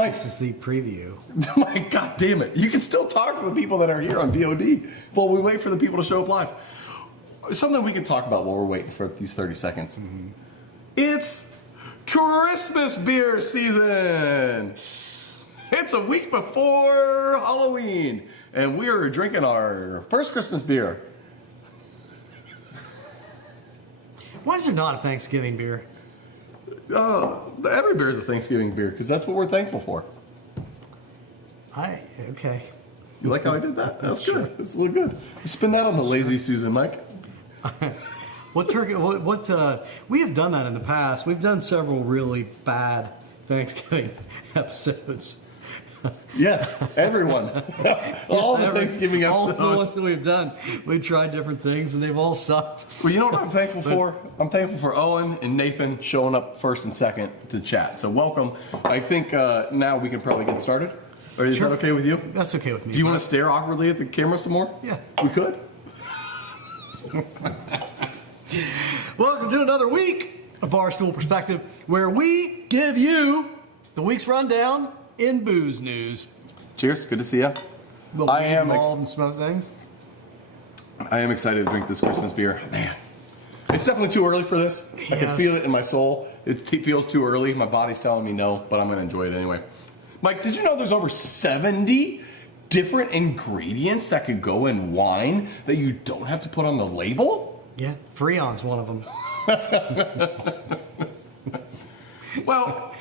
Mike. This is the preview. Mike, God damn it. You can still talk to the people that are here on VOD while we wait for the people to show up live. Something we can talk about while we're waiting for these 30 seconds. Mm-hmm. It's Christmas beer season. It's a week before Halloween, and we are drinking our first Christmas beer. Why is there not a Thanksgiving beer? Every beer is a Thanksgiving beer because that's what we're thankful for. Okay. You like how I did that? That's sure. Good. It's a little good. Spin that on the lazy Susan, Mike. What turkey? What? We have done that in the past. We've done several really bad Thanksgiving episodes. Yes, everyone. All the Thanksgiving episodes. All the ones that we've done. We've tried different things and they've all sucked. Well, you know what I'm thankful for? I'm thankful for Owen and Nathan showing up first and second to chat. So welcome. I think now we can probably get started. Or is that okay with you? That's okay with me. Do you want to stare awkwardly at the camera some more? Yeah. We could? Welcome to another week of Barstool Perspective, where we give you the week's rundown in booze news. Cheers. Good to see you. I am and smoke things. I am excited to drink this Christmas beer. Man, it's definitely too early for this. Yes. I can feel it in my soul. It feels too early. My body's telling me no, but I'm going to enjoy it anyway. Mike, did you know there's over 70 different ingredients that could go in wine that you don't have to put on the label? Yeah, Freon's one of them. Well,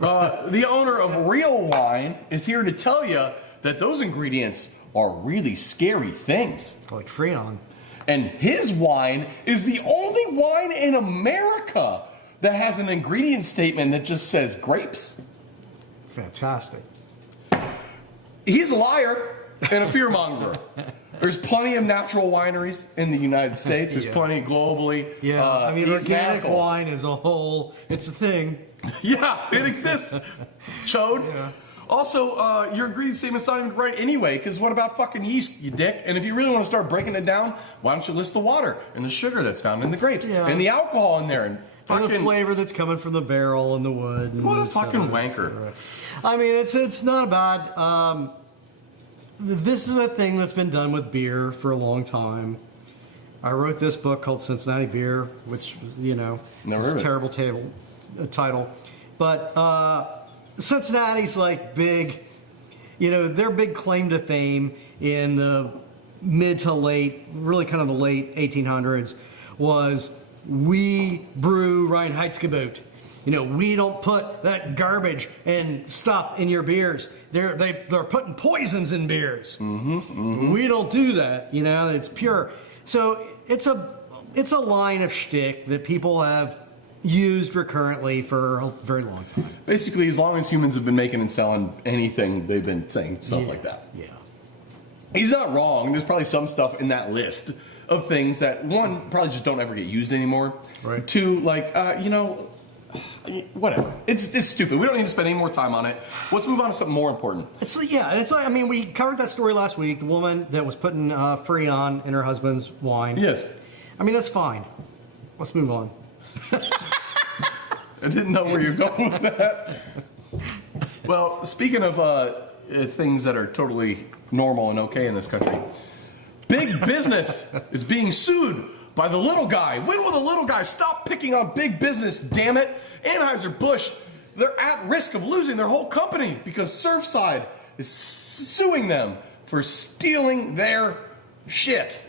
the owner of Real Wine is here to tell you that those ingredients are really scary things. Like Freon. And his wine is the only wine in America that has an ingredient statement that just says grapes. Fantastic. He's a liar and a fearmonger. There's plenty of natural wineries in the United States. There's plenty globally. Yeah, I mean, organic wine as a whole, it's a thing. Yeah, it exists. Chode. Yeah. Also, your ingredient statement's not even right anyway, because what about fucking yeast, you dick? And if you really want to start breaking it down, why don't you list the water and the sugar that's found in the grapes and the alcohol in there and the flavor that's coming from the barrel and the wood. And what a fucking wanker. I mean, it's not bad. This is a thing that's been done with beer for a long time. I wrote this book called Cincinnati Beer, which, you know, is a terrible title. But Cincinnati's like big, you know, their big claim to fame in the mid to late, really kind of the late 1800s was we brew Reinheitsgebot. You know, we don't put that garbage and stuff in your beers. They're putting poisons in beers. Mm-hmm, mm-hmm. We don't do that. You know, it's pure. So it's a line of shtick that people have used recurrently for a very long time. Basically, as long as humans have been making and selling anything, they've been saying stuff like that. Yeah. He's not wrong. There's probably some stuff in that list of things that, one, probably just don't ever get used anymore. Right. Two, like, you know, whatever. It's stupid. We don't need to spend any more time on it. Let's move on to something more important. It's like, I mean, we covered that story last week. The woman that was putting Freon in her husband's wine. Yes. I mean, that's fine. Let's move on. I didn't know where you're going with that. Well, speaking of things that are totally normal and okay in this country, big business is being sued by the little guy. When will the little guy stop picking on big business, damn it? Anheuser-Busch, they're at risk of losing their whole company because Surfside is suing them for stealing their shit.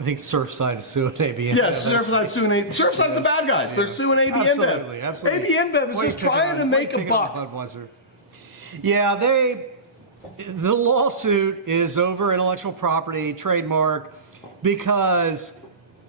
I think Surfside is suing AB InBev. Yes, Surfside's suing AB. Surfside's the bad guys. Yeah. They're suing AB InBev. Absolutely. AB InBev is just trying to make a buck. Yeah, the lawsuit is over intellectual property, trademark, because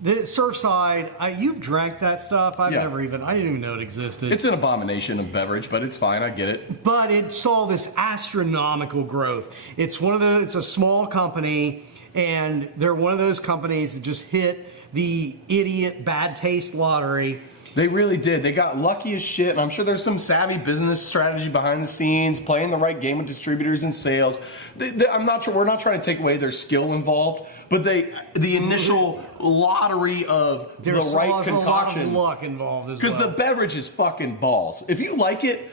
the Surfside, you've drank that stuff. I didn't even know it existed. It's an abomination of beverage, but it's fine. I get it. But it saw this astronomical growth. It's a small company, and they're one of those companies that just hit the idiot bad taste lottery. They really did. They got lucky as shit, and I'm sure there's some savvy business strategy behind the scenes, playing the right game with distributors and sales. I'm not sure. We're not trying to take away their skill involved, but the initial lottery of the right concoction. There's a lot of luck involved as well. Because the beverage is fucking balls. If you like it,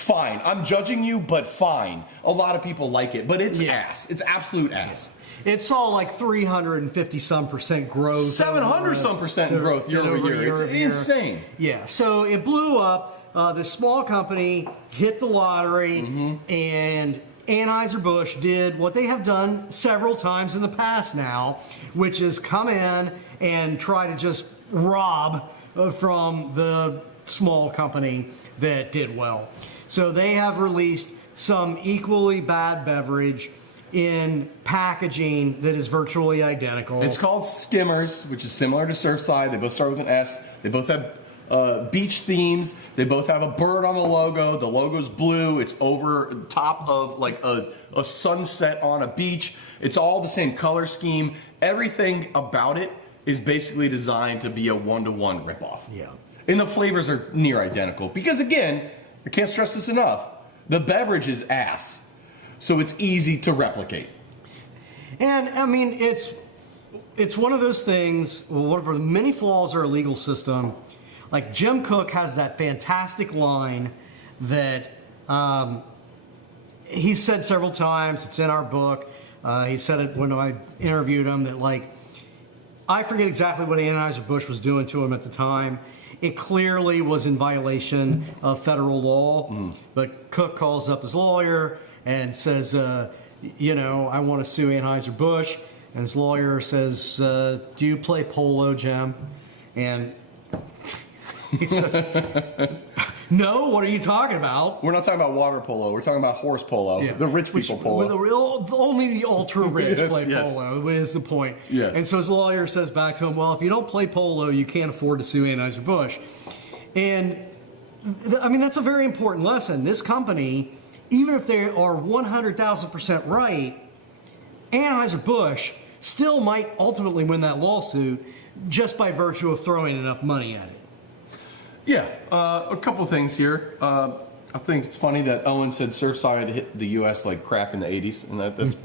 fine. I'm judging you, but fine. A lot of people like it, but it's ass. It's absolute ass. It saw like 350% growth. 700% growth year over year. It's insane. Yeah, so it blew up. The small company hit the lottery, and Anheuser-Busch did what they have done several times in the past now, which is come in and try to just rob from the small company that did well. So they have released some equally bad beverage in packaging that is virtually identical. It's called Skimmers, which is similar to Surfside. They both start with an S. They both have beach themes. They both have a bird on the logo. The logo's blue. It's over top of like a sunset on a beach. It's all the same color scheme. Everything about it is basically designed to be a one-to-one ripoff. Yeah. And the flavors are near identical. Because again, I can't stress this enough, the beverage is ass. So it's easy to replicate. And I mean, it's one of those things, well, one of the many flaws of our legal system. Like Jim Cook has that fantastic line that he said several times, it's in our book. He said it when I interviewed him that like, I forget exactly what Anheuser-Busch was doing to him at the time. It clearly was in violation of federal law, but Cook calls up his lawyer and says, you know, I want to sue Anheuser-Busch. And his lawyer says, do you play polo, Jim? And he says, no, what are you talking about? We're not talking about water polo. We're talking about horse polo. Yeah. The rich people polo. Only the ultra rich play yes. polo is the point. Yes. And so his lawyer says back to him, well, if you don't play polo, you can't afford to sue Anheuser-Busch. And I mean, that's a very important lesson. This company, even if they are 100,000% right, Anheuser-Busch still might ultimately win that lawsuit just by virtue of throwing enough money at it. Yeah, a couple things here. I think it's funny that Owen said Surfside hit the U.S. like crap in the 80s, and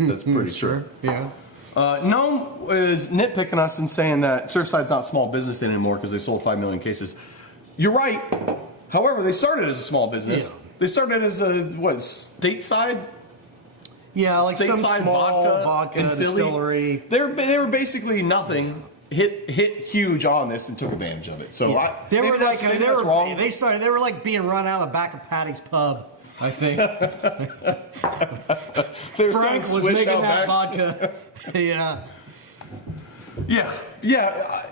that's pretty sure. true. Yeah. Noam is nitpicking us and saying that Surfside's not small business anymore because they sold 5 million cases. You're right. However, they started as a small business. Yeah. They started as a, stateside? Yeah, like some Stateside small vodka in Philly. distillery. They were basically nothing. Hit huge on this and took advantage of it. So Yeah. They were like they were like being run out of the back of Patty's pub, I think. Frank was making that vodka. Yeah. Yeah.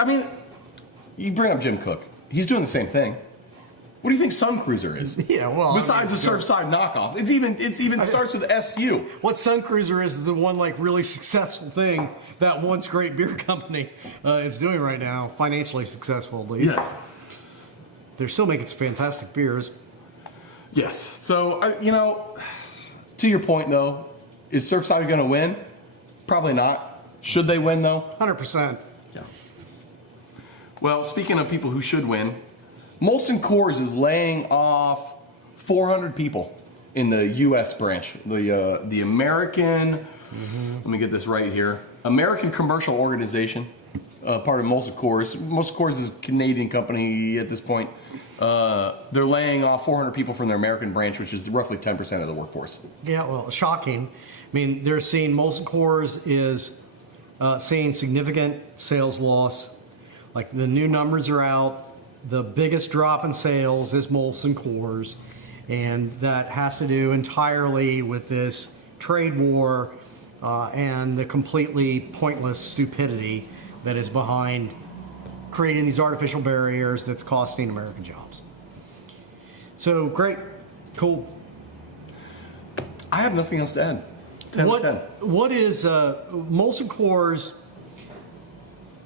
I mean, you bring up Jim Cook. He's doing the same thing. What do you think Sun Cruiser is? Yeah, well, besides the Surfside knockoff, it even starts with SU. What Sun Cruiser is the one like really successful thing that once great beer company is doing right now, financially successful at least. Yes. They're still making some fantastic beers. Yes. So to your point though, is Surfside going to win? Probably not. Should they win though? 100%. Yeah. Well, speaking of people who should win, Molson Coors is laying off 400 people in the U.S. branch. The American, let me get this right here, American Commercial Organization, part of Molson Coors. Molson Coors is a Canadian company at this point. They're laying off 400 people from their American branch, which is roughly 10% of the workforce. Yeah, well, shocking. I mean, they're seeing Molson Coors is seeing significant sales loss. Like the new numbers are out. The biggest drop in sales is Molson Coors, and that has to do entirely with this trade war and the completely pointless stupidity that is behind creating these artificial barriers that's costing American jobs. So great, cool. I have nothing else to add. 10 out of 10. What is Molson Coors?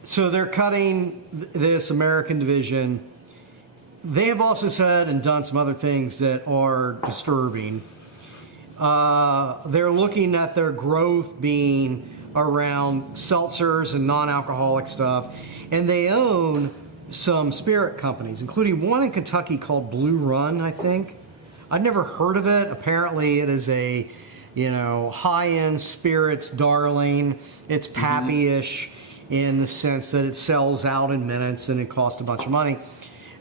So they're cutting this American division. They have also said and done some other things that are disturbing. They're looking at their growth being around seltzers and non-alcoholic stuff. And they own some spirit companies, including one in Kentucky called Blue Run, I think. I'd never heard of it. Apparently it is a, high-end spirits darling. It's pappy-ish in the sense that it sells out in minutes and it costs a bunch of money.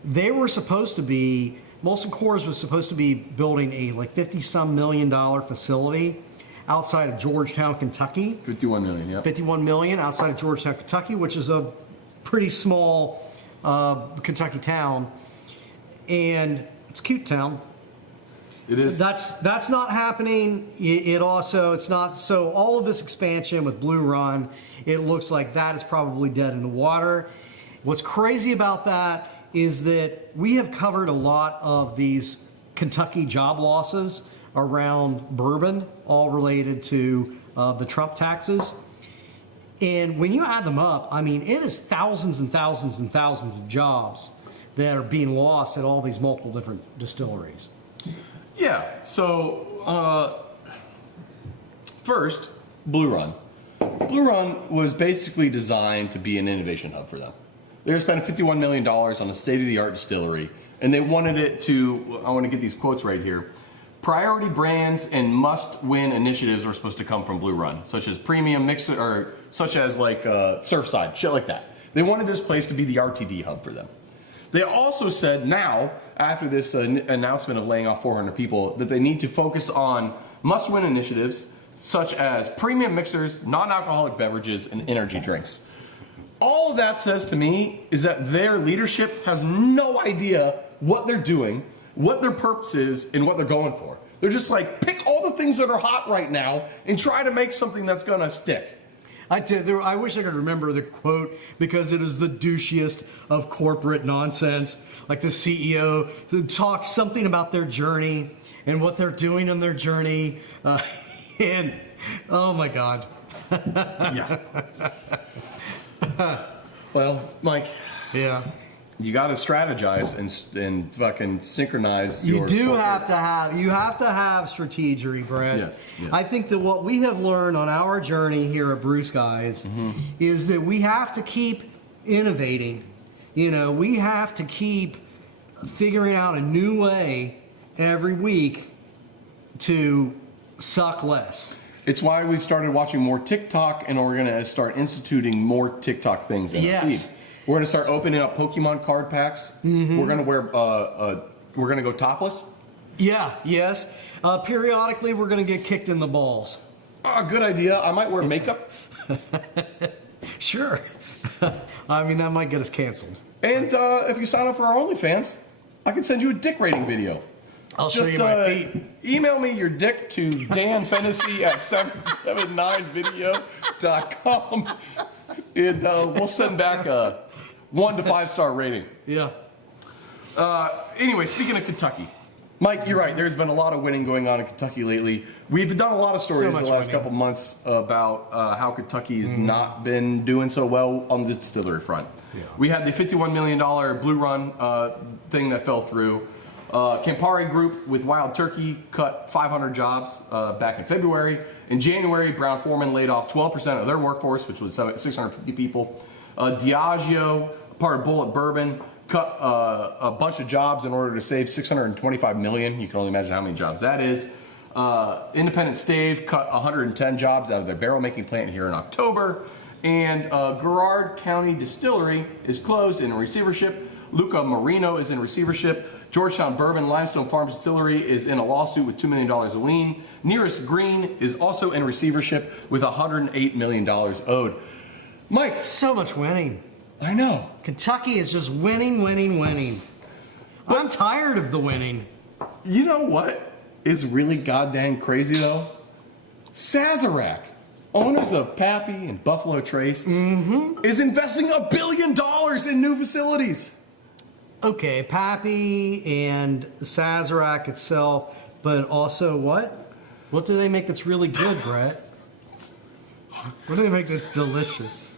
They were supposed to be Molson Coors was supposed to be building a like $50-some million facility outside of Georgetown, Kentucky. 51 million, yeah. 51 million outside of Georgetown, Kentucky, which is a pretty small Kentucky town, and it's a cute town. It is. That's not happening. It's not. So all of this expansion with Blue Run, it looks like that is probably dead in the water. What's crazy about that is that we have covered a lot of these Kentucky job losses around bourbon, all related to the Trump taxes. And when you add them up, I mean, it is thousands and thousands and thousands of jobs that are being lost at all these multiple different distilleries. Yeah, so first, Blue Run. Blue Run was basically designed to be an innovation hub for them. They were spending $51 million on a state-of-the-art distillery, and they wanted it to, I want to get these quotes right here, priority brands and must-win initiatives were supposed to come from Blue Run, such as premium mix, or such as like Surfside, shit like that. They wanted this place to be the RTD hub for them. They also said now, after this announcement of laying off 400 people, that they need to focus on must-win initiatives such as premium mixers, non-alcoholic beverages, and energy drinks. All of that says to me is that their leadership has no idea what they're doing, what their purpose is, and what they're going for. They're just like, pick all the things that are hot right now and try to make something that's gonna stick. I wish I could remember the quote because it is the douchiest of corporate nonsense. Like the CEO who talks something about their journey and what they're doing on their journey. And oh my God. Yeah. Well, Mike. Yeah. You got to strategize and fucking synchronize. You have to have strategery, Brett. Yes, yes. I think that what we have learned on our journey here at Brews Guys is that we have to keep innovating. You know, we have to keep figuring out a new way every week to suck less. It's why we've started watching more TikTok, and we're going to start instituting more TikTok things in our feed. We're going to start opening up Pokemon card packs. We're going to wear, we're going to go topless. Yeah, yes. Periodically, we're going to get kicked in the balls. Oh, good idea. I might wear makeup. Sure. I mean, that might get us canceled. And if you sign up for our OnlyFans, I can send you a dick rating video. I'll show you my feet. Email me your dick to danfennessy at 779video.com. And we'll send back a 1 to 5 star rating. Yeah. Anyway, speaking of Kentucky, Mike, you're right. There's been a lot of winning going on in Kentucky lately. We've done a lot of stories the last couple months about how Kentucky's not been doing so well on the distillery front. Yeah. We had the $51 million Blue Run thing that fell through. Campari Group with Wild Turkey cut 500 jobs back in February. In January, Brown-Forman laid off 12% of their workforce, which was 650 people. Diageo, part of Bullet Bourbon, cut a bunch of jobs in order to save $625 million. You can only imagine how many jobs that is. Independent Stave cut 110 jobs out of their barrel-making plant here in October. And Garrard County Distillery is closed in receivership. Luca Marino is in receivership. Georgetown Bourbon Limestone Farms Distillery is in a lawsuit with $2 million of lien. Nearest Green is also in receivership with $108 million owed. Mike. So much winning. I know. Kentucky is just winning, winning, winning. But I'm tired of the winning. You know what is really goddamn crazy though? Sazerac, owners of Pappy and Buffalo Trace, is investing $1 billion in new facilities. Okay, Pappy and Sazerac itself, but also what? What do they make that's really good, Brett? What do they make that's delicious?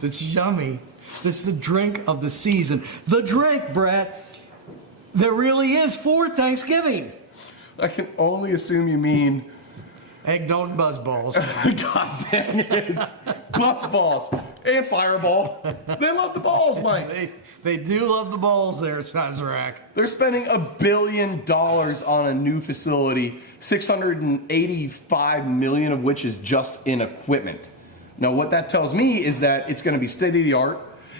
That's yummy? This is a drink of the season. The drink, Brett, that really is for Thanksgiving. I can only assume you mean egg dog buzzballs. God damn it. Buzzballs and Fireball. They love the balls, Mike. They do love the balls there, Sazerac. They're spending $1 billion on a new facility, $685 million of which is just in equipment. Now, what that tells me is that it's going to be state-of-the-art.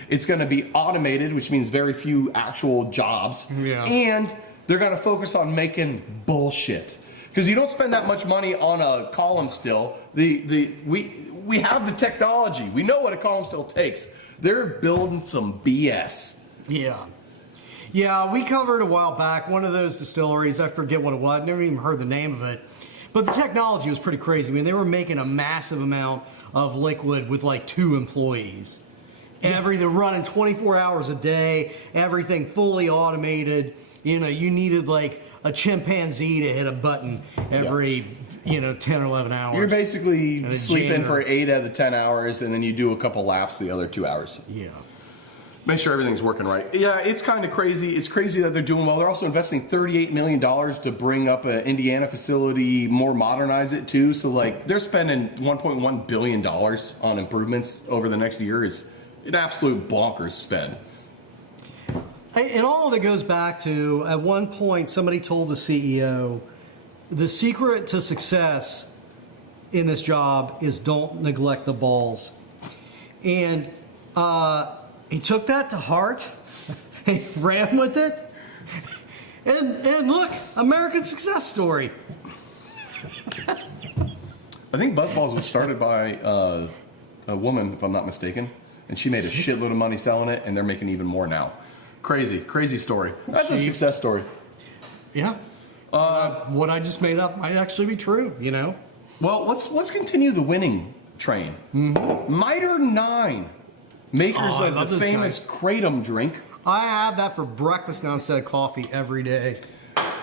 It's going to be automated, which means very few actual jobs. Yeah. And They're going to focus on making bullshit. Because you don't spend that much money on a column still. We have the technology. We know what a column still takes. They're building some BS. Yeah. Yeah, we covered a while back one of those distilleries. I forget what it was. Never even heard the name of it. But the technology was pretty crazy. I mean, they were making a massive amount of liquid with like 2 employees. They're running 24 hours a day, everything fully automated. You know, you needed like a chimpanzee to hit a button every, 10 or 11 hours. You're basically sleeping for 8 out of the 10 hours, and then you do a couple laps the other 2 hours. Yeah. Make sure everything's working right. Yeah, it's kind of crazy. It's crazy that they're doing well. They're also investing $38 million to bring up an Indiana facility, more modernize it too. So like they're spending $1.1 billion on improvements over the next year. Is an absolute bonkers spend. And all of it goes back to, at one point, somebody told the CEO, the secret to success in this job is don't neglect the balls. And he took that to heart. He ran with it. And look, American success story. I think Buzzballs was started by a woman, if I'm not mistaken, and she made a shitload of money selling it, and they're making even more now. Crazy story. That's a success story. Yeah. What I just made up might actually be true, you know? Well, let's continue the winning train. Mm-hmm. Miter 9, makers of the famous Kratom drink. I have that for breakfast now instead of coffee every day.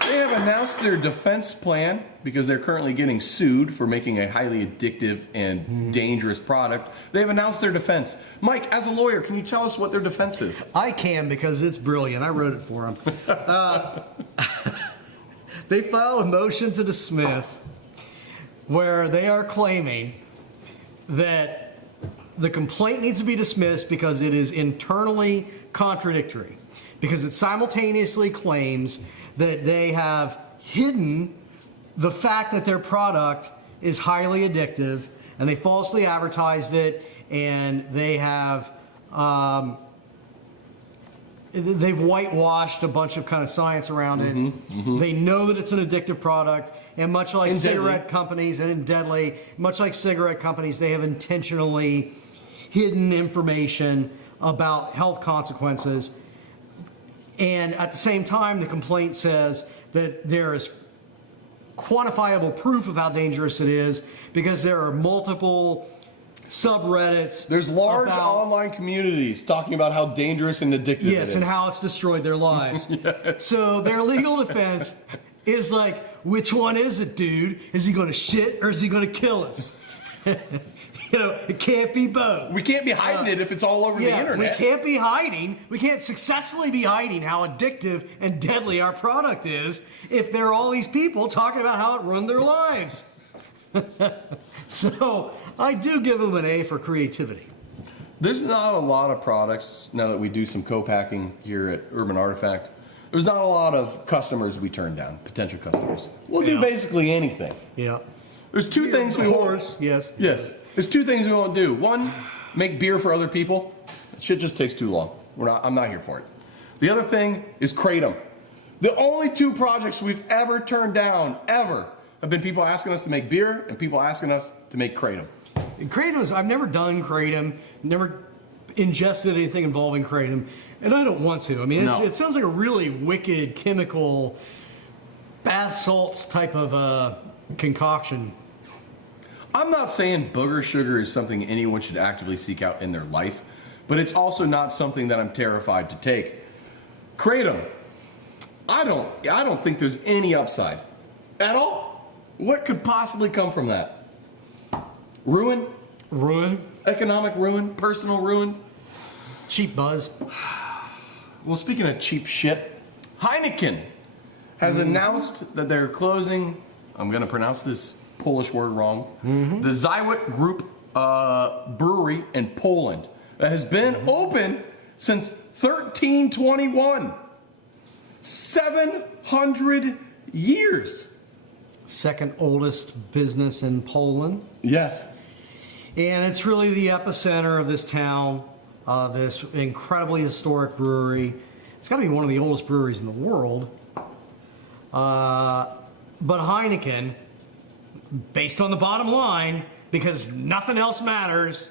They have announced their defense plan because they're currently getting sued for making a highly addictive and dangerous product. They've announced their defense. Mike, as a lawyer, can you tell us what their defense is? I can because it's brilliant. I wrote it for them. They filed a motion to dismiss where they are claiming that the complaint needs to be dismissed because it is internally contradictory, because it simultaneously claims that they have hidden the fact that their product is highly addictive, and they falsely advertised it, and they have they've whitewashed a bunch of kind of science around it. They know that it's an addictive product, and much like cigarette companies, and deadly, much like cigarette companies, they have intentionally hidden information about health consequences. And at the same time, the complaint says that there is quantifiable proof of how dangerous it is because there are multiple subreddits. There's large online communities talking about how dangerous and addictive it is. Yes, and how it's destroyed their lives. So their legal defense is like, which one is it, dude? Is he going to shit or is he going to kill us? You know, it can't be both. We can't be hiding it if it's all over the internet. We can't be hiding. We can't successfully be hiding how addictive and deadly our product is if there are all these people talking about how it ruined their lives. So I do give them an A for creativity. There's not a lot of products, now that we do some co-packing here at Urban Artifact, there's not a lot of customers we turn down, potential customers. We'll do basically anything. Yeah. There's two things we won't. Yes. There's two things we won't do. One, make beer for other people. That shit just takes too long. I'm not here for it. The other thing is Kratom. The only 2 projects we've ever turned down, ever, have been people asking us to make beer and people asking us to make Kratom. I've never done Kratom, never ingested anything involving Kratom, and I don't want to. I mean, it sounds like a really wicked chemical bath salts type of concoction. I'm not saying booger sugar is something anyone should actively seek out in their life, but it's also not something that I'm terrified to take. Kratom, I don't think there's any upside at all. What could possibly come from that? Ruin? Economic ruin? Personal ruin? Cheap buzz. Well, speaking of cheap shit, Heineken has announced that they're closing, I'm going to pronounce this Polish word wrong, the Zywick Group brewery in Poland that has been open since 1321. 700 years. Second oldest business in Poland. Yes. And it's really the epicenter of this town, this incredibly historic brewery. It's got to be one of the oldest breweries in the world. But Heineken, based on the bottom line, because nothing else matters,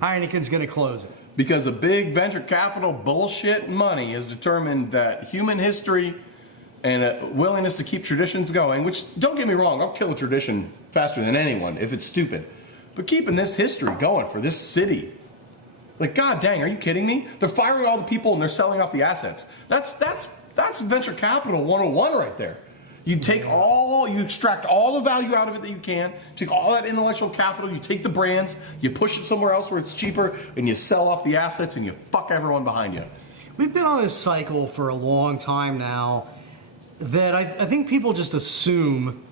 Heineken's going to close it. Because a big venture capital bullshit money has determined that human history and a willingness to keep traditions going, which, don't get me wrong, I'll kill a tradition faster than anyone if it's stupid. But keeping this history going for this city, like, god dang, are you kidding me? They're firing all the people and they're selling off the assets. That's venture capital 101 right there. You extract all the value out of it that you can, take all that intellectual capital, you take the brands, you push it somewhere else where it's cheaper, and you sell off the assets and you fuck everyone behind you. We've been on this cycle for a long time now that I think people just assume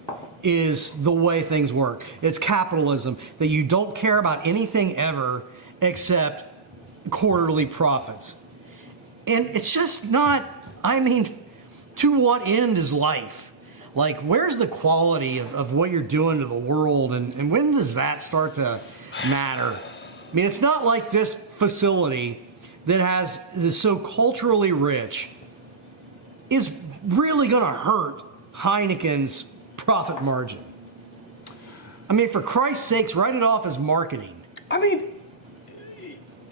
is the way things work. It's capitalism, that you don't care about anything ever except quarterly profits. And it's just not, I mean, to what end is life? Like, where's the quality of what you're doing to the world, and when does that start to matter? I mean, it's not like this facility that is so culturally rich is really going to hurt Heineken's profit margin. I mean, for Christ's sakes, write it off as marketing. I mean,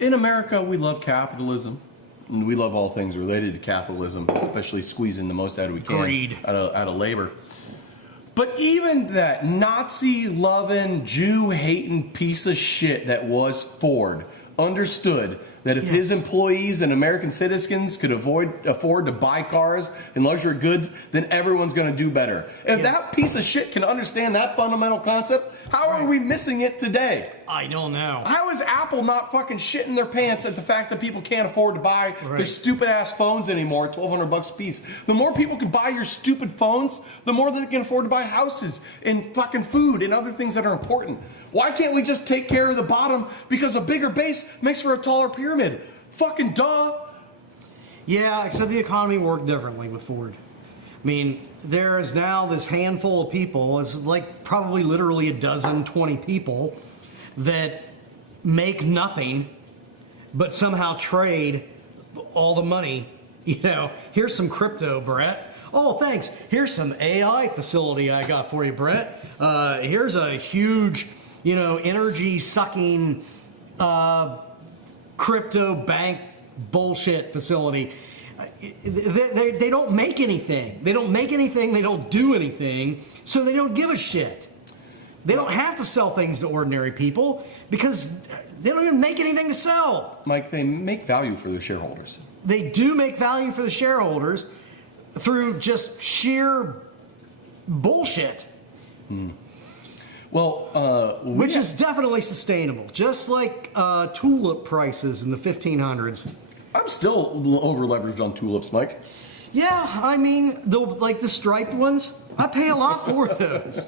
in America, we love capitalism. And we love all things related to capitalism, especially squeezing the most out of we can Greed. out of labor. But even that Nazi-loving, Jew-hating piece of shit that was Ford understood that if his employees and American citizens could afford to buy cars and luxury goods, then everyone's going to do better. If that piece of shit can understand that fundamental concept, how are we missing it today? I don't know. How is Apple not fucking shitting their pants at the fact that people can't afford to buy their stupid ass phones anymore at $1,200 a piece? The more people can buy your stupid phones, the more they can afford to buy houses and fucking food and other things that are important. Why can't we just take care of the bottom? Because a bigger base makes for a taller pyramid. Fucking duh. Yeah, except the economy worked differently with Ford. I mean, there is now this handful of people, it's like probably literally 20 people, that make nothing but somehow trade all the money. You know, here's some crypto, Brett. Oh, thanks. Here's some AI facility I got for you, Brett. Here's a huge, energy sucking crypto bank bullshit facility. They don't make anything. They don't make anything. They don't do anything. So they don't give a shit. They don't have to sell things to ordinary people because they don't even make anything to sell. Mike, they make value for their shareholders. They do make value for the shareholders through just sheer bullshit. Well, which is definitely sustainable, just like tulip prices in the 1500s. I'm still over leveraged on tulips, Mike. Yeah, I mean, the striped ones, I pay a lot for those.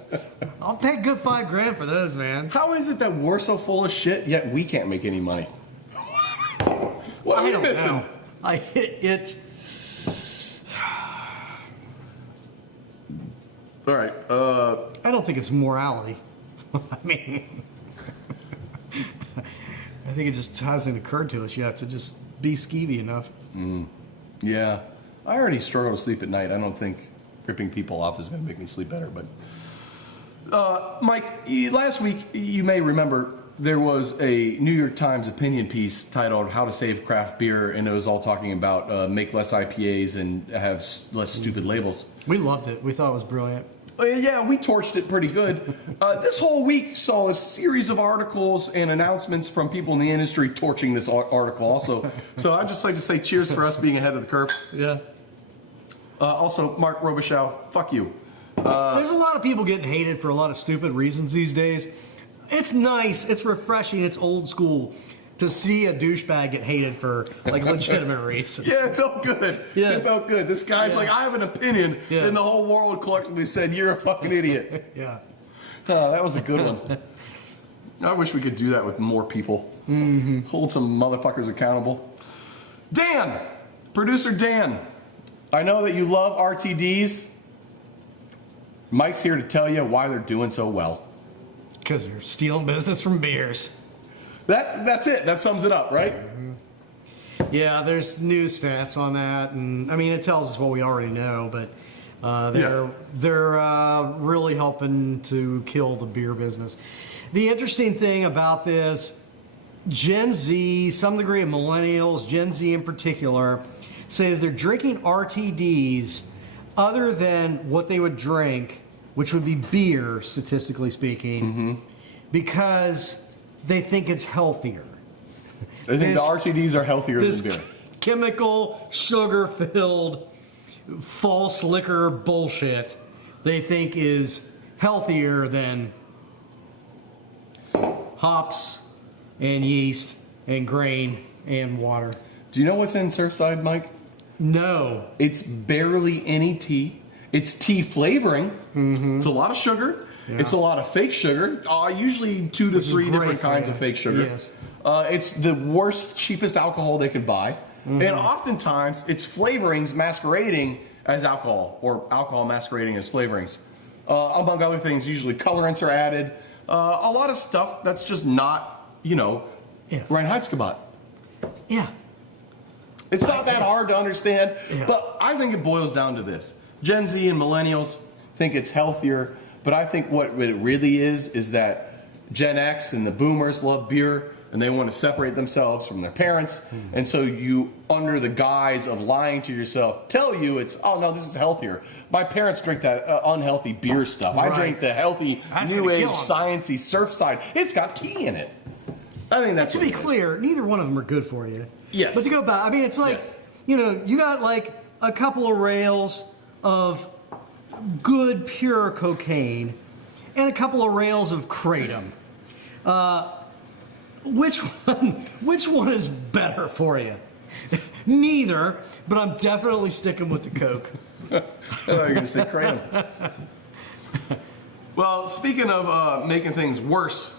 I'll pay a good $5,000 for those, man. How is it that we're so full of shit, yet we can't make any money? What are we missing? All right. I don't think it's morality. I mean, I think it just hasn't occurred to us yet to just be skeevy enough. Yeah. I already struggle to sleep at night. I don't think ripping people off is going to make me sleep better. But, Mike, last week, you may remember, there was a New York Times opinion piece titled How to Save Craft Beer, and it was all talking about make less IPAs and have less stupid labels. We loved it. We thought it was brilliant. Yeah, we torched it pretty good. This whole week saw a series of articles and announcements from people in the industry torching this article also. So I'd just like to say cheers for us being ahead of the curve. Yeah. Also, Mark Robichaux, fuck you. There's a lot of people getting hated for a lot of stupid reasons these days. It's nice, it's refreshing, it's old school to see a douchebag get hated for like legitimate reasons. Yeah, it felt good. Yeah. It felt good. This guy's like, I have an opinion, and the whole world collectively said, you're a fucking idiot. Yeah. That was a good one. I wish we could do that with more people. Mm-hmm. Hold some motherfuckers accountable. Dan, producer Dan, I know that you love RTDs. Mike's here to tell you why they're doing so well. Because you're stealing business from beers. That's it. That sums it up, right? Yeah, there's new stats on that, and I mean it tells us what we already know. But They're really helping to kill the beer business. The interesting thing about this, Gen Z, some degree of millennials, Gen Z in particular, say that they're drinking RTDs other than what they would drink, which would be beer, statistically speaking, because they think it's healthier. They think the RTDs are healthier than beer. Chemical, sugar-filled, false liquor bullshit they think is healthier than hops and yeast and grain and water. Do you know what's in Surfside, Mike? No. It's barely any tea. It's tea flavoring. It's a lot of sugar. Yeah. It's a lot of fake sugar. Usually 2 to 3 different kinds of fake sugar. Yes. It's the worst, cheapest alcohol they could buy. And oftentimes, it's flavorings masquerading as alcohol, or alcohol masquerading as flavorings. Among other things, usually colorants are added. A lot of stuff that's just not, Reinheitsgebot. Yeah. It's not that hard to understand, Yeah. but I think it boils down to this. Gen Z and millennials think it's healthier, but I think what it really is that Gen X and the boomers love beer, and they want to separate themselves from their parents, and so you, under the guise of lying to yourself, tell you it's, oh no, this is healthier. My parents drink that unhealthy beer stuff. I drink the healthy, new age, sciencey Surfside. It's got tea in it. I think that's to be clear, neither one of them are good for you. Yes. But to go back, I mean, it's like, you got like a couple of rails of good, pure cocaine and a couple of rails of Kratom. Which one is better for you? Neither, but I'm definitely sticking with the Coke. I thought you were going to say Kratom. Well, speaking of making things worse,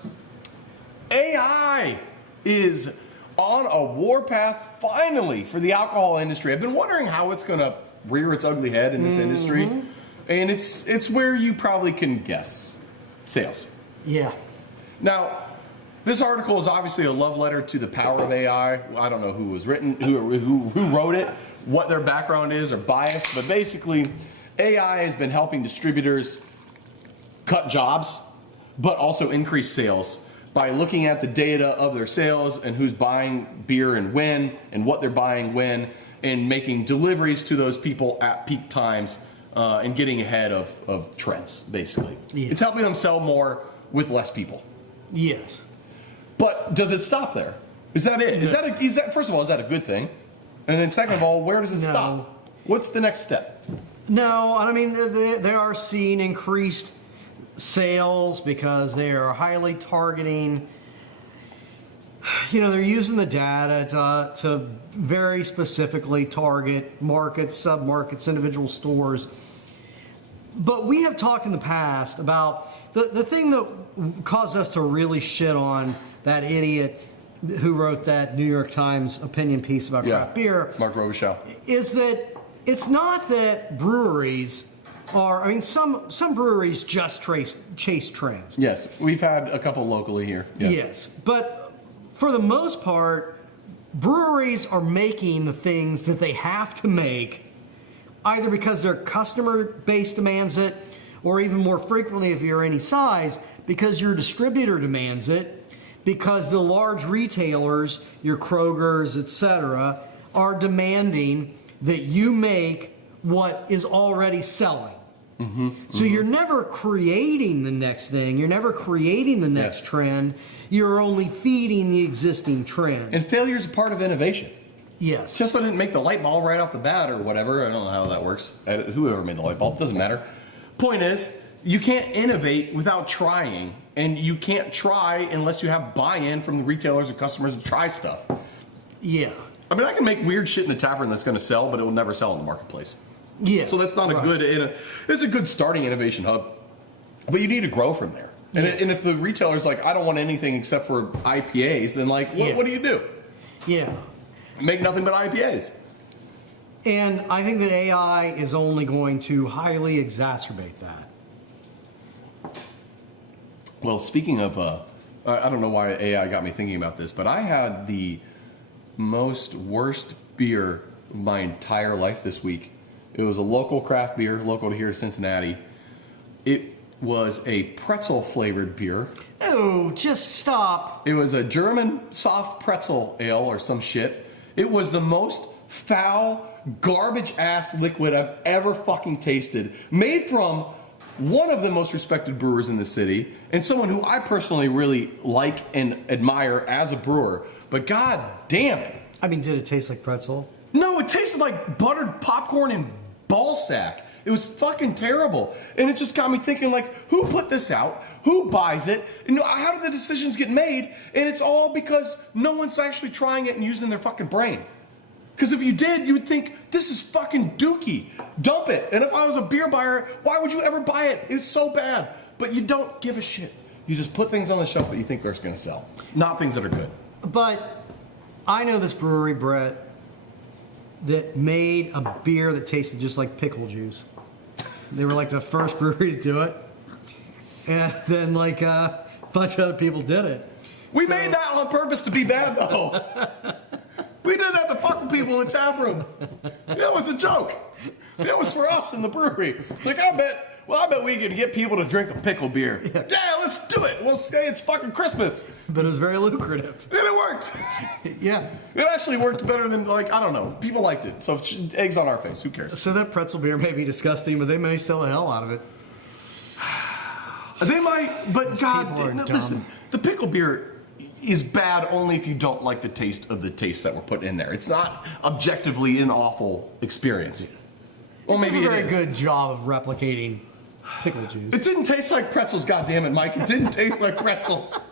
AI is on a warpath finally for the alcohol industry. I've been wondering how it's going to rear its ugly head in this industry, and it's where you probably can guess: sales. Yeah. Now, this article is obviously a love letter to the power of AI. I don't know who wrote it, what their background is or bias, but basically, AI has been helping distributors cut jobs, but also increase sales by looking at the data of their sales and who's buying beer and when, and what they're buying when, and making deliveries to those people at peak times, and getting ahead of trends, basically. Yeah. It's helping them sell more with less people. Yes. But does it stop there? Is that it? No. Is that first of all, is that a good thing? And then second of all, where does it stop? What's the next step? No, I mean, they are seeing increased sales because they are highly targeting. They're using the data to very specifically target markets, sub-markets, individual stores. But we have talked in the past about the thing that caused us to really shit on that idiot who wrote that New York Times opinion piece about craft beer. Mark Robichaud. Is that it's not that breweries are, I mean, some breweries just chase trends. Yes, we've had a couple locally here. Yeah. Yes, but for the most part, breweries are making the things that they have to make either because their customer base demands it, or even more frequently if you're any size, because your distributor demands it, because the large retailers, your Krogers, etc., are demanding that you make what is already selling. So you're never creating the next thing. You're never creating the next trend. You're only feeding the existing trend. And failure is a part of innovation. Yes. Tesla didn't make the light bulb right off the bat or whatever. I don't know how that works. Whoever made the light bulb, doesn't matter. Point is, you can't innovate without trying. And you can't try unless you have buy-in from the retailers and customers to try stuff. Yeah. I mean, I can make weird shit in the taproom that's going to sell, but it will never sell in the marketplace. Yeah. So that's not a good, it's a good starting innovation hub. But you need to grow from there. And if the retailer's like, I don't want anything except for IPAs, then like, what do you do? Yeah. Make nothing but IPAs. And I think that AI is only going to highly exacerbate that. Well, speaking of, I don't know why AI got me thinking about this, but I had the worst beer of my entire life this week It was a local craft beer, local to here, Cincinnati. It was a pretzel flavored beer. Oh, just stop. It was a German soft pretzel ale or some shit. It was the most foul, garbage ass liquid I've ever fucking tasted. Made from one of the most respected brewers in the city, and someone who I personally really like and admire as a brewer. But god damn it. I mean, did it taste like pretzel? No, it tasted like buttered popcorn and ball sack. It was fucking terrible. And it just got me thinking, like, who put this out? Who buys it? And how do the decisions get made? And it's all because no one's actually trying it and using their fucking brain. Because if you did, you would think, this is fucking dookie. Dump it. And if I was a beer buyer, why would you ever buy it? It's so bad. But you don't give a shit. You just put things on the shelf that you think are going to sell. Not things that are good. But I know this brewery, Brett, that made a beer that tasted just like pickle juice. They were like the first brewery to do it. And then like a bunch of other people did it. We made that on purpose to be bad, though. We did that to fuck with people in the tap room. It was a joke. It was for us in the brewery. Like, I bet we could get people to drink a pickle beer. Yeah, let's do it. We'll say it's fucking Christmas. But it was very lucrative. And it worked. Yeah. It actually worked better than, like, I don't know. People liked it. So eggs on our face. Who cares? So that pretzel beer may be disgusting, but they may sell the hell out of it. They might, but God, people are no, dumb. listen, the pickle beer is bad only if you don't like the taste of the taste that we're putting in there. It's not objectively an awful experience. Well, It does maybe a very it is. good job of replicating pickle juice. It didn't taste like pretzels, goddammit, Mike. It didn't taste like pretzels.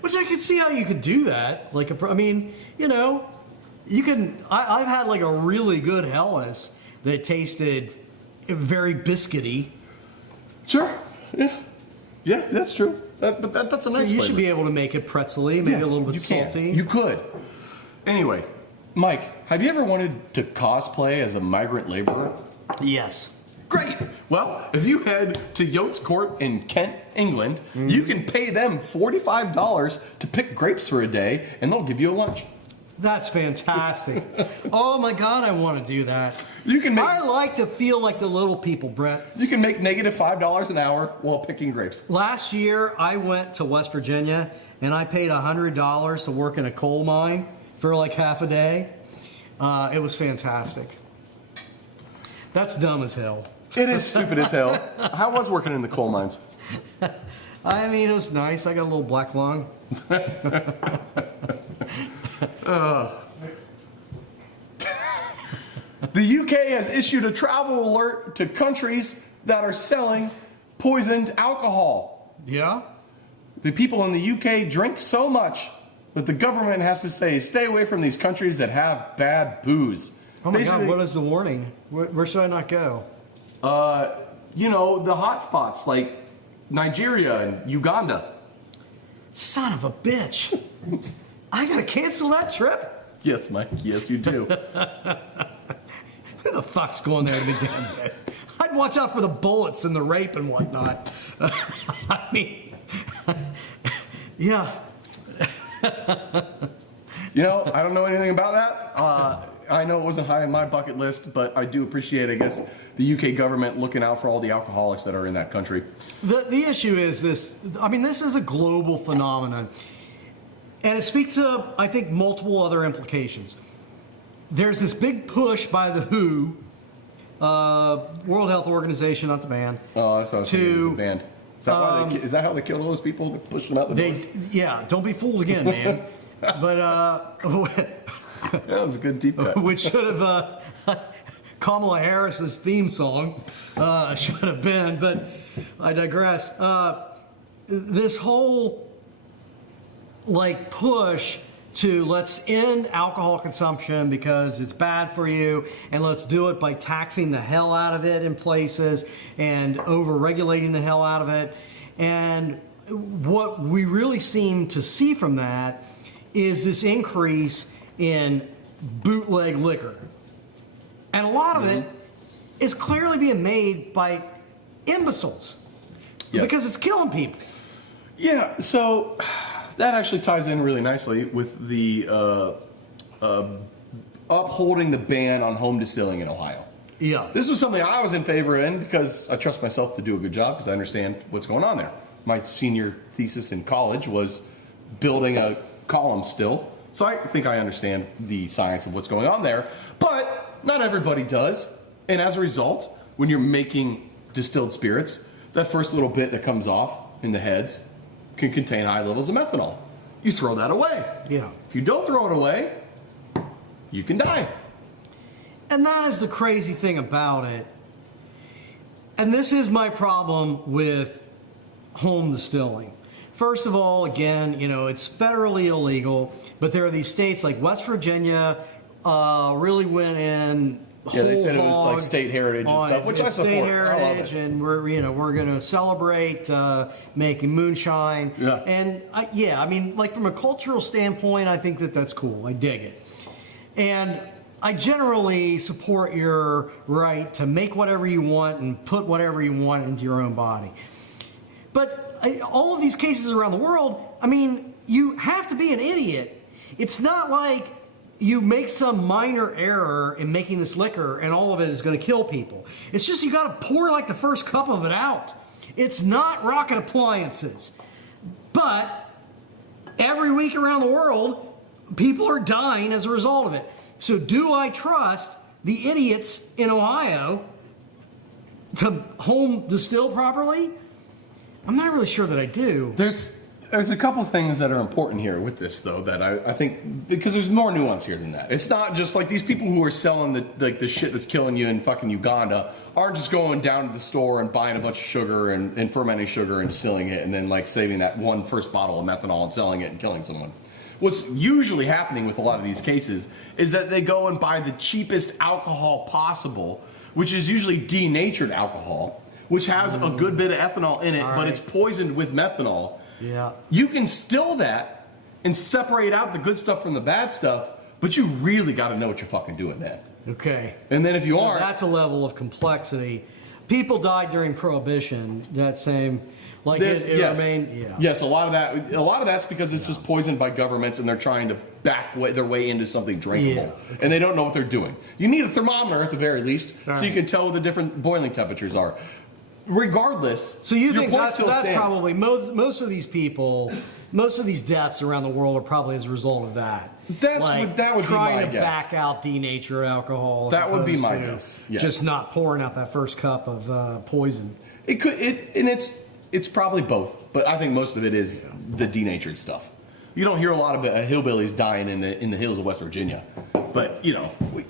Which I could see how you could do that. Like, I mean, you know, you can. I've had like a really good Helles that tasted very biscuity. Sure. Yeah. Yeah, that's true. But that's a So nice you flavor. should be able to make it pretzely, maybe Yes, a little bit you can. salty. You could. Anyway, Mike, have you ever wanted to cosplay as a migrant laborer? Yes. Great. Well, if you head to Yates Court in Kent, England, you can pay them $45 to pick grapes for a day, and they'll give you a lunch. That's fantastic. Oh my God, I want to do that. You can make I like to feel like the little people, Brett. you can make negative $5 an hour while picking grapes. Last year, I went to West Virginia and I paid $100 to work in a coal mine for like half a day. It was fantastic. That's dumb as hell. It is stupid as hell. How was working in the coal mines? I mean, it was nice. I got a little black lung. The UK has issued a travel alert to countries that are selling poisoned alcohol. Yeah? The people in the UK drink so much that the government has to say, stay away from these countries that have bad booze. Oh my Basically, God, what is the warning? Where should I not go? you know, the hotspots like Nigeria and Uganda. Son of a bitch. I gotta cancel that trip? Yes, Mike. Yes, you do. Who the fuck's going there to begin with? I'd watch out for the bullets and the rape and whatnot. I mean, yeah. You know, I don't know anything about that. I know it wasn't high on my bucket list, but I do appreciate, I guess, the UK government looking out for all the alcoholics that are in that country. The issue is this. I mean, this is a global phenomenon. And it speaks to, I think, multiple other implications. There's this big push by the WHO, World Health Organization, not the band. Oh, that's what I was thinking, it was the band. Is that how they killed all those people? They pushed them out the doors? Yeah, don't be fooled again, man. But That was a good deep cut. which should have Kamala Harris's theme song should have been, but I digress. This whole like push to let's end alcohol consumption because it's bad for you, and let's do it by taxing the hell out of it in places and over-regulating the hell out of it. And what we really seem to see from that is this increase in bootleg liquor. And a lot of it is clearly being made by imbeciles because it's killing people. Yeah, so that actually ties in really nicely with the upholding the ban on home distilling in Ohio. Yeah. This was something I was in favor in because I trust myself to do a good job because I understand what's going on there. My senior thesis in college was building a column still, so I think I understand the science of what's going on there, but not everybody does. And as a result, when you're making distilled spirits, that first little bit that comes off in the heads can contain high levels of methanol. You throw that away. Yeah. If you don't throw it away, you can die. And that is the crazy thing about it. And this is my problem with home distilling. First of all, again, it's federally illegal, but there are these states like West Virginia really went in. Yeah, they said it was like state heritage and stuff, which I support. State heritage, I love it. And we're going to celebrate making moonshine. Yeah. And like from a cultural standpoint, I think that's cool. I dig it. And I generally support your right to make whatever you want and put whatever you want into your own body. But all of these cases around the world, you have to be an idiot. It's not like you make some minor error in making this liquor and all of it is going to kill people. It's just you got to pour like the first cup of it out. It's not rocket appliances. But every week around the world, people are dying as a result of it. So do I trust the idiots in Ohio to home distill properly? I'm not really sure that I do. There's a couple things that are important here with this, though, that I think, because there's more nuance here than that. It's not just like these people who are selling the shit that's killing you in fucking Uganda aren't just going down to the store and buying a bunch of sugar and fermenting sugar and distilling it and then like saving that one first bottle of methanol and selling it and killing someone. What's usually happening with a lot of these cases is that they go and buy the cheapest alcohol possible, which is usually denatured alcohol, which has a good bit of ethanol in it, but it's poisoned with methanol. Yeah. You can still that and separate out the good stuff from the bad stuff, but you really got to know what you're fucking doing then. Okay. And then if you are, that's a level of complexity. People died during Prohibition. That same, like it yes. remained. Yeah. Yes, a lot of that's because it's just poisoned by governments and they're trying to back their way into something drinkable, and they don't know what they're doing. You need a thermometer at the very least, so you can tell what the different boiling temperatures are. Regardless, so you think that's stands. probably most of these people, most of these deaths around the world are probably as a result of that. That would trying be my guess. Trying to back out denatured alcohol. That would be my guess. Yes. Just not pouring out that first cup of poison. It's probably both, but I think most of it is the denatured stuff. You don't hear a lot of hillbillies dying in the hills of West Virginia, but you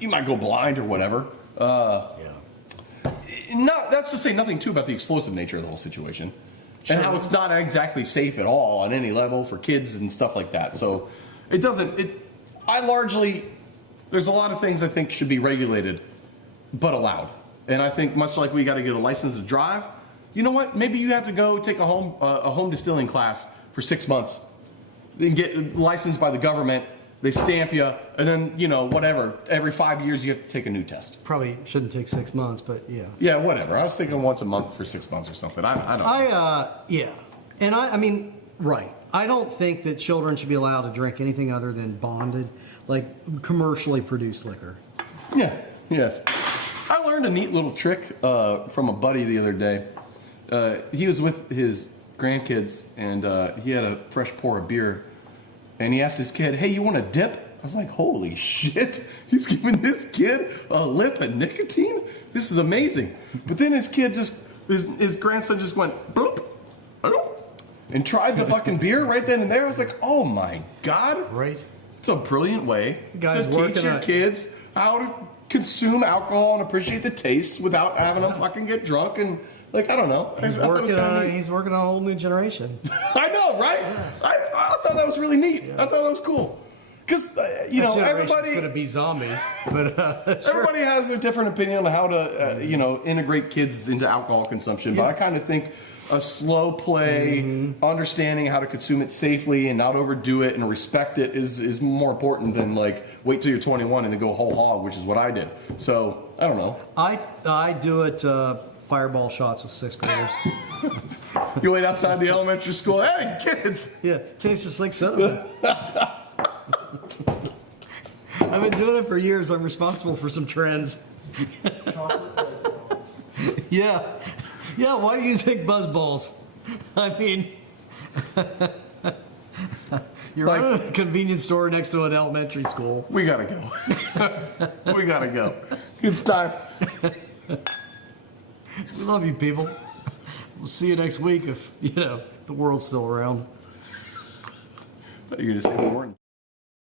might go blind or whatever. That's to say nothing too about the explosive nature of the whole situation, and how it's not exactly safe at all on any level for kids and stuff like that. So it doesn't. There's a lot of things I think should be regulated, but allowed. And I think much like we got to get a license to drive, you know what? Maybe you have to go take a home distilling class for 6 months, then get licensed by the government. They stamp you, and then, whatever. Every 5 years, you have to take a new test. Probably shouldn't take 6 months, but yeah. Yeah, whatever. I was thinking once a month for 6 months or something. I don't know. Yeah. And I mean, right. I don't think that children should be allowed to drink anything other than bonded, like commercially produced liquor. Yeah, yes. I learned a neat little trick from a buddy the other day. He was with his grandkids, and he had a fresh pour of beer. And he asked his kid, "Hey, you want a dip?" I was like, "Holy shit! He's giving this kid a lip of nicotine? This is amazing." But then his grandson just went bloop, bloop, and tried the fucking beer right then and there. I was like, "Oh my god!" Right. It's a brilliant way to teach your kids how to consume alcohol and appreciate the taste without having them fucking get drunk and. Like, I don't know. He's working on a whole new generation. I know, right? Yeah. I thought that was really neat. Yeah. I thought that was cool. Because, everybody's going to be zombies. But everybody has a different opinion on how to, integrate kids into alcohol consumption. Yeah. But I kind of think a slow play, understanding how to consume it safely and not overdo it and respect it is more important than, like, wait till you're 21 and then go whole hog, which is what I did. So, I don't know. I do it... fireball shots with 6th graders. You wait outside the elementary school. Hey, kids! Yeah, tastes just like cinnamon. I've been doing it for years. I'm responsible for some trends. Yeah. Yeah, why do you think buzzballs? I mean, you're running a convenience store next to an elementary school. We gotta go. We gotta go. It's time. We love you, people. We'll see you next week if, the world's still around. I thought you were gonna say more.